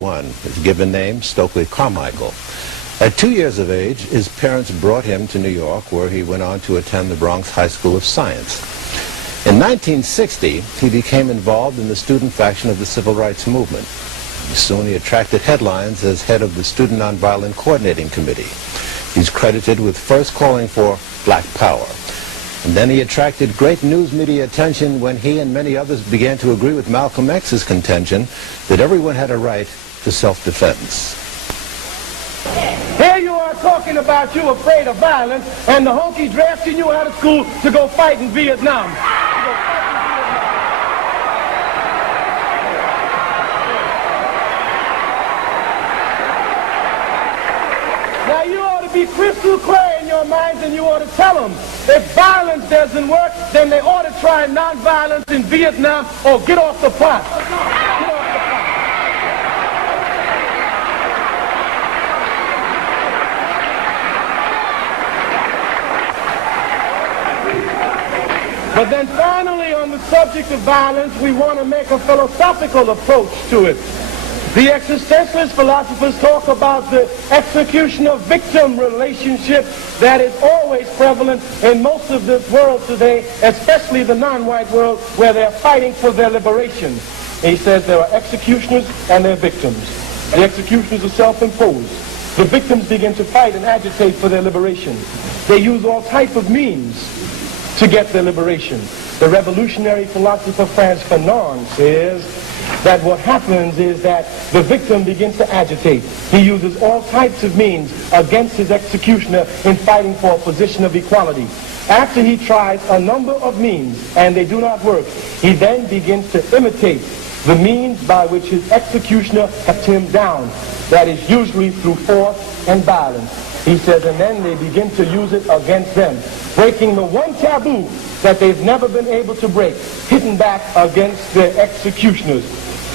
His given name, Stokely Carmichael. At 2 years of age, his parents brought him to New York, where he went on to attend the Bronx High School of Science. In 1960, he became involved in the student faction of the Civil Rights Movement. Soon he attracted headlines as head of the Student Nonviolent Coordinating Committee. He's credited with first calling for Black Power. And then he attracted great news media attention when he and many others began to agree with Malcolm X's contention that everyone had a right to self-defense. Here you are talking about you afraid of violence, and the honky drafting you out of school to go fight in Vietnam. Now you ought to be crystal clear in your minds, and you ought to tell them, if violence doesn't work, then they ought to try nonviolence in Vietnam or get off the pot. Get off the pot. But then finally, on the subject of violence, we want to make a philosophical approach to it. The existentialist philosophers talk about the executioner-victim relationship that is always prevalent in most of the world today, especially the non-white world, where they're fighting for their liberation. He says there are executioners and there are victims. The executioners are self-imposed. The victims begin to fight and agitate for their liberation. They use all type of means to get their liberation. The revolutionary philosopher Frantz Fanon says that what happens is that the victim begins to agitate. He uses all types of means against his executioner in fighting for a position of equality. After he tries a number of means and they do not work, he then begins to imitate the means by which his executioner kept him down. That is usually through force and violence. He says, and then they begin to use it against them, breaking the one taboo that they've never been able to break, hitting back against their executioners,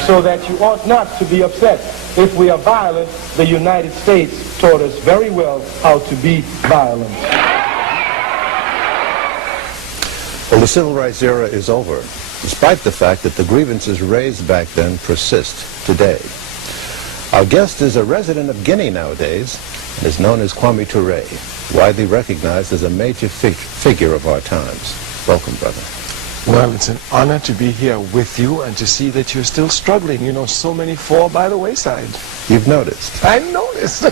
so that you ought not to be upset. If we are violent, the United States taught us very well how to be violent. Well, the civil rights era is over, despite the fact that the grievances raised back then persist today. Our guest is a resident of Guinea nowadays and is known as Kwame Ture, widely recognized as a major figure of our times. Welcome, brother. Well, it's an honor to be here with you and to see that you're still struggling. You know, so many fall by the wayside. You've noticed. I noticed.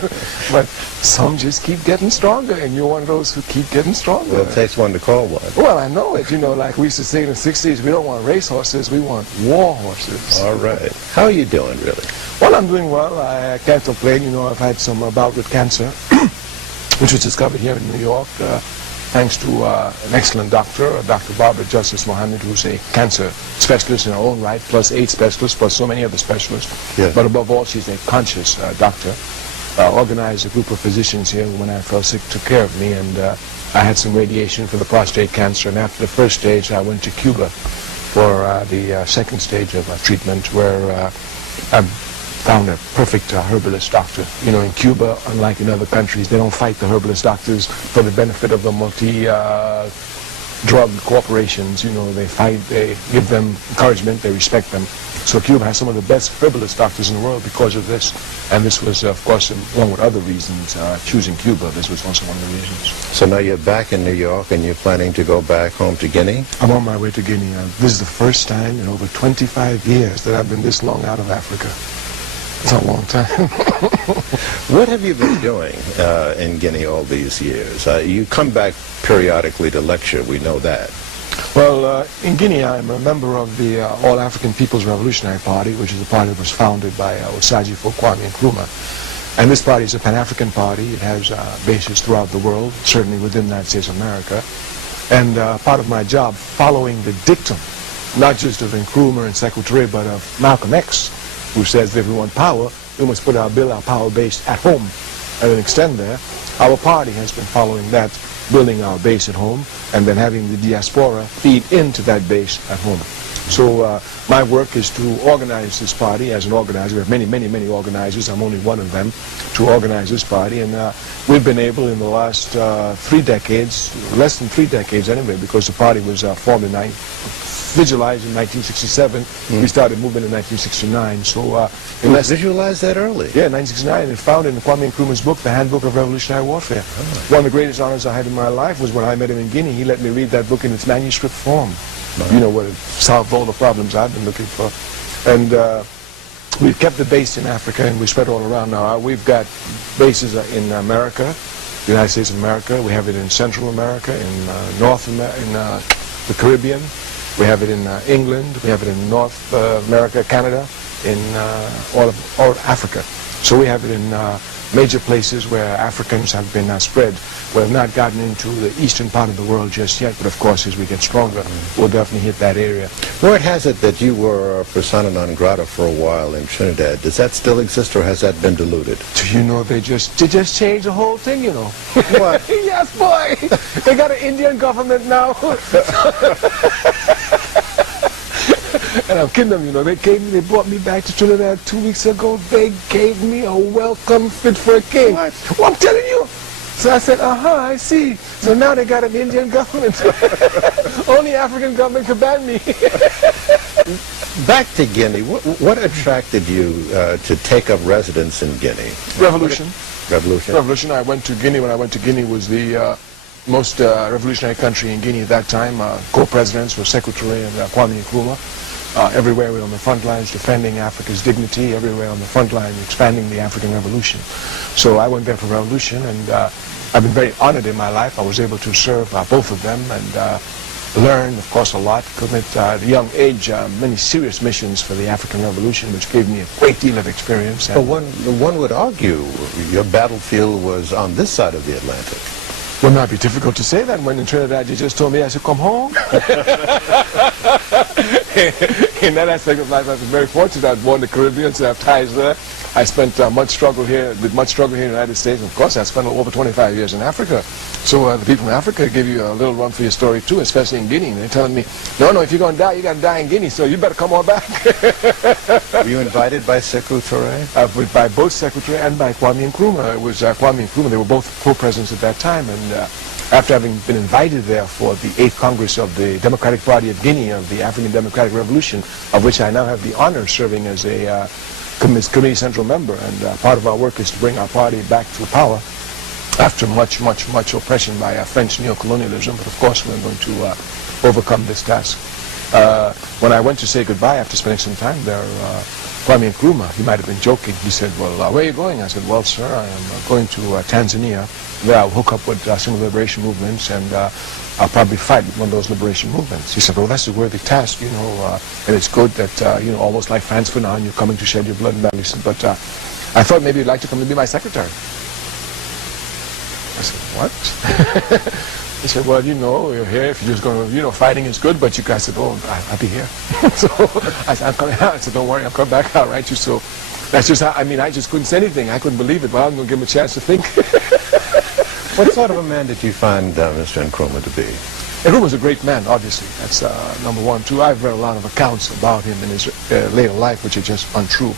But some just keep getting stronger, and you're one of those who keep getting stronger. Well, it takes one to call one. Well, I know it. You know, like we used to say in the 60s, we don't want racehorses, we want war horses. All right. How are you doing, really? Well, I'm doing well. I can't complain. You know, I've had some bout with cancer, which was discovered here in New York. Thanks to an excellent doctor, Dr. Barbara Justice Mohammed, who's a cancer specialist in her own right, plus AIDS specialist, plus so many other specialists. Yes. But above all, she's a conscious doctor. Organized a group of physicians here when I fell sick, took care of me, and I had some radiation for the prostate cancer. And after the first stage, I went to Cuba for the second stage of treatment, where I found a perfect herbalist doctor. You know, in Cuba, unlike in other countries, they don't fight the herbalist doctors for the benefit of the multi-drug corporations. You know, they fight, they give them encouragement, they respect them. So Cuba has some of the best herbalist doctors in the world because of this. And this was, of course, along with other reasons, choosing Cuba, this was also one of the reasons. So now you're back in New York and you're planning to go back home to Guinea? I'm on my way to Guinea. This is the first time in over 25 years that I've been this long out of Africa. It's a long time. What have you been doing in Guinea all these years? You come back periodically to lecture, we know that. Well, in Guinea, I'm a member of the All-African People's Revolutionary Party, which is a party that was founded by Osagyefo Kwame Nkrumah. And this party is a Pan-African party. It has bases throughout the world, certainly within the United States of America. And part of my job, following the dictum, not just of Nkrumah and Sekou Touré, but of Malcolm X, who says that if we want power, we must put our power base at home and then extend there. Our party has been following that, building our base at home and then having the diaspora feed into that base at home. So my work is to organize this party as an organizer. We have many, many, many organizers. I'm only one of them to organize this party. And we've been able in the last 3 decades, less than 3 decades anyway, because the party was formed in visualized in 1967. We started movement in 1969. So You visualized that early? yeah, 1969, and found in Kwame Nkrumah's book, The Handbook of Revolutionary Warfare. One of the greatest honors I had in my life was when I met him in Guinea. He let me read that book in its manuscript form. You know, where it solved all the problems I've been looking for. And we've kept the base in Africa, and we spread all around now. We've got bases in America, the United States of America. We have it in Central America, in North America, in the Caribbean. We have it in England. We have it in North America, Canada, in all of Africa. So we have it in major places where Africans have been spread. We have not gotten into the eastern part of the world just yet, but of course as we get stronger, we'll definitely hit that area. Word has it that you were persona non grata for a while in Trinidad. Does that still exist, or has that been diluted? Do you know they just changed the whole thing, you know? What? Yes, boy! They got an Indian government now. And I'm kidding them, you know. They brought me back to Trinidad 2 weeks ago. They gave me a welcome fit for a king. What? Well, I'm telling you. So I said, I see. So now they got an Indian government. Only African government could ban me. Back to Guinea. What attracted you to take up residence in Guinea? Revolution. Revolution? Revolution. I went to Guinea. When I went to Guinea, was the most revolutionary country in Guinea at that time. Co-presidents were Stokely Carmichael and Kwame Ture. Everywhere we were on the front lines defending Africa's dignity, everywhere on the front line expanding the African Revolution. So I went there for revolution, and I've been very honored in my life. I was able to serve both of them and learn, of course, a lot. Commit at a young age many serious missions for the African Revolution, which gave me a great deal of experience. But one would argue your battlefield was on this side of the Atlantic. Well, it might be difficult to say that when in Trinidad you just told me I should come home. In that aspect of life, I've been very fortunate. I was born in the Caribbean, so I have ties there. I spent much struggle here in the United States. Of course, I spent over 25 years in Africa. So the people in Africa give you a little run for your story too, especially in Guinea. They're telling me, no, if you're going to die, you got to die in Guinea, so you better come on back. Were you invited by Stokely Ture? By both Secretary and by Kwame Nkrumah. It was Kwame Nkrumah. They were both co-presidents at that time, and after having been invited there for the 8th Congress of the Democratic Party of Guinea, of the African Democratic Revolution, of which I now have the honor of serving as a committee central member, and part of our work is to bring our party back to power after much oppression by French neocolonialism, but of course we're going to overcome this task. When I went to say goodbye after spending some time there, Kwame Nkrumah, he might have been joking, he said, well, where are you going? I said, well, sir, I am going to Tanzania. There I'll hook up with some of the liberation movements, and I'll probably fight with one of those liberation movements. He said, well, that's a worthy task, you know, and it's good that, you know, almost like France for now, you're coming to shed your blood and battle. But I thought maybe you'd like to come and be my secretary. I said, what? He said, well, you know, you're here, if you're just going to, you know, fighting is good, but you guys said, oh, I'll be here. So I said, I'm coming out. I said, don't worry, I'm coming back out, right? So that's just how, I mean, I just couldn't say anything. I couldn't believe it. Well, I'm going to give him a chance to think. What sort of a man did you find Mr. Nkrumah to be? Nkrumah was a great man, obviously. That's number one. Two, I've read a lot of accounts about him in his later life, which are just untrue.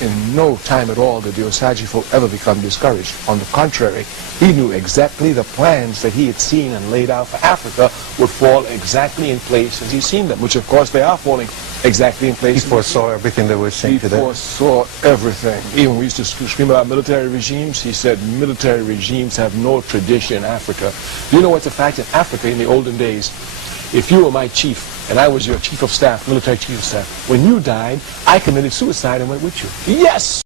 In no time at all did the U.S.C. folk ever become discouraged. On the contrary, he knew exactly the plans that he had seen and laid out for Africa would fall exactly in place as he'd seen them, which of course they are falling exactly in place. He foresaw everything that we're seeing today? He foresaw everything. Even when we used to scream about military regimes, he said military regimes have no tradition in Africa. Do you know what's a fact? In Africa in the olden days, if you were my chief and I was your chief of staff, military chief of staff, when you died, I committed suicide and went with you. Yes!